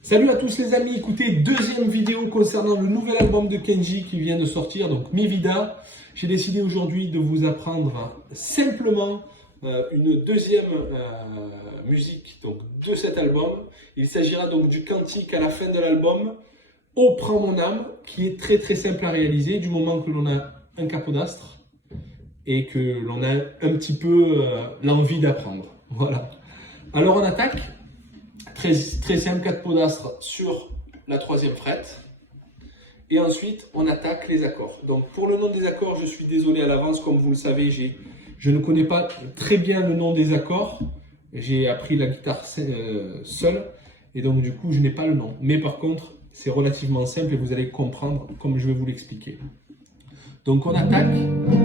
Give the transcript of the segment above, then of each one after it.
Salut à tous les amis, écoutez, deuxième vidéo concernant le nouvel album de Kenji qui vient de sortir, donc Mi Vida. J'ai décidé aujourd'hui de vous apprendre simplement une deuxième musique donc, de cet album. Il s'agira donc du cantique à la fin de l'album, Oh prends mon âme, qui est très simple à réaliser du moment que l'on a un capodastre et que l'on a un petit peu l'envie d'apprendre. Voilà. Alors on attaque. Très simple, 4 podastres sur la 3e fret. Et ensuite, on attaque les accords. Donc, pour le nom des accords, je suis désolé à l'avance. Comme vous le savez, je ne connais pas très bien le nom des accords. J'ai appris la guitare seul. Et donc, du coup, je n'ai pas le nom. Mais par contre, c'est relativement simple et vous allez comprendre comme je vais vous l'expliquer. Donc, on attaque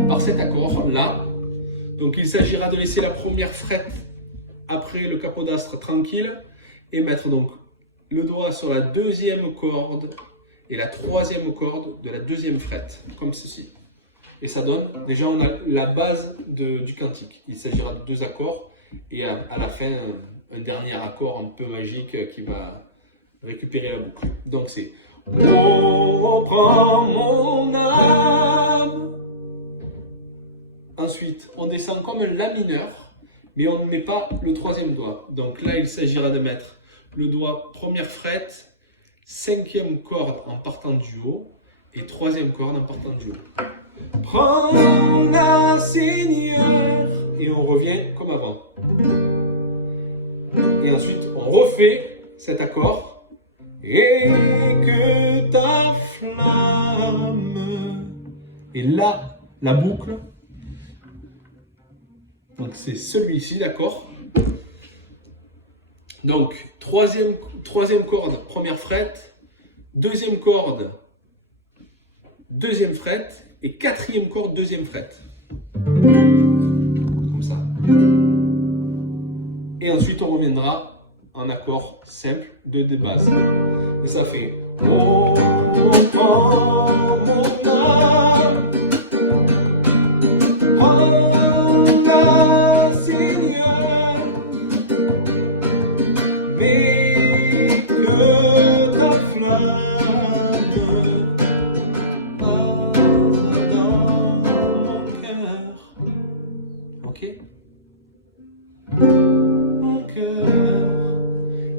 par cet accord-là. Donc, il s'agira de laisser la première fret après le capodastre tranquille. Et mettre donc le doigt sur la 2e corde et la 3e corde de la 2e fret, comme ceci. Et ça donne, déjà on a la base du cantique. Il s'agira de 2 accords et à la fin un dernier accord un peu magique qui va récupérer la boucle. Donc c'est Oh, prends mon âme. Ensuite, on descend comme un La mineur, mais on ne met pas le 3e doigt. Donc là, il s'agira de mettre le doigt 1re fret, 5e corde en partant du haut et 3e corde en partant du haut. Prends la Seigneur et on revient comme avant. Et ensuite on refait cet accord et que ta flamme. Et là la boucle. Donc c'est celui-ci, d'accord. Donc, troisième corde, 1re fret, 2e corde, 2e fret, et 4e corde, 2e fret. Comme ça. Et ensuite, on reviendra en accord simple de base. Et ça fait Oh, oh, oh, mon âme.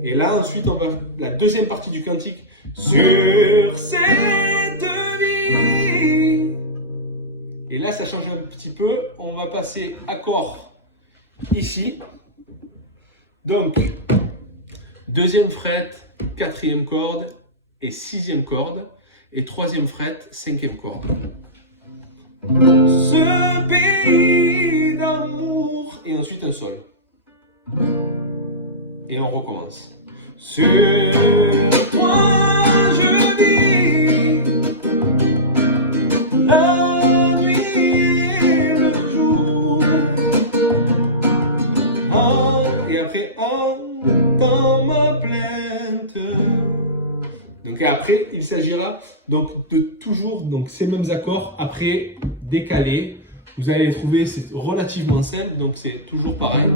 Et là, ensuite, on va la 2e partie du cantique sur cette vie. Et là, ça change un petit peu. On va passer accord ici. Donc, 2e fret, 4e corde et 6e corde. Et 3e fret, 5e corde. Ce pays d'amour. Et ensuite un sol. Et on recommence. Sur toi je vis, la nuit et le jour. Et après, entends ma plainte. Donc après, il s'agira donc de toujours donc ces mêmes accords après décalés. Vous allez les trouver, c'est relativement simple, donc c'est toujours pareil.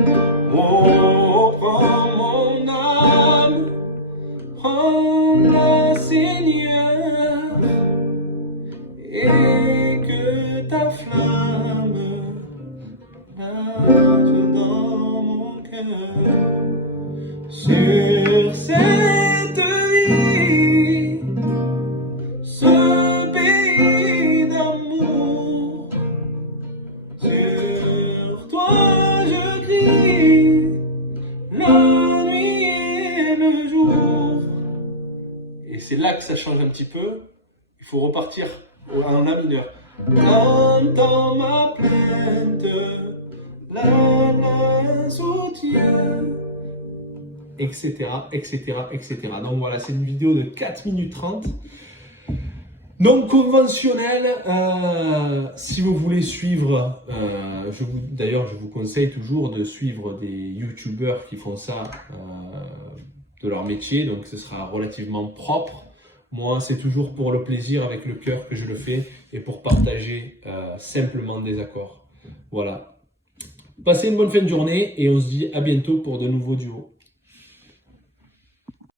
Oh, prends mon âme, prends la Seigneur, et que ta flamme nage dans mon cœur. Sur cette vie, ce pays d'amour. Sur toi je crie, la nuit et le jour. Et c'est là que ça change un petit peu. Il faut repartir en La mineur. Entends ma plainte, la soutient, etc. Donc voilà, c'est une vidéo de 4 minutes 30. Donc conventionnel, si vous voulez suivre, d'ailleurs je vous conseille toujours de suivre des youtubeurs qui font ça de leur métier, donc ce sera relativement propre. Moi c'est toujours pour le plaisir, avec le cœur que je le fais et pour partager simplement des accords. Voilà. Passez une bonne fin de journée et on se dit à bientôt pour de nouveaux duos.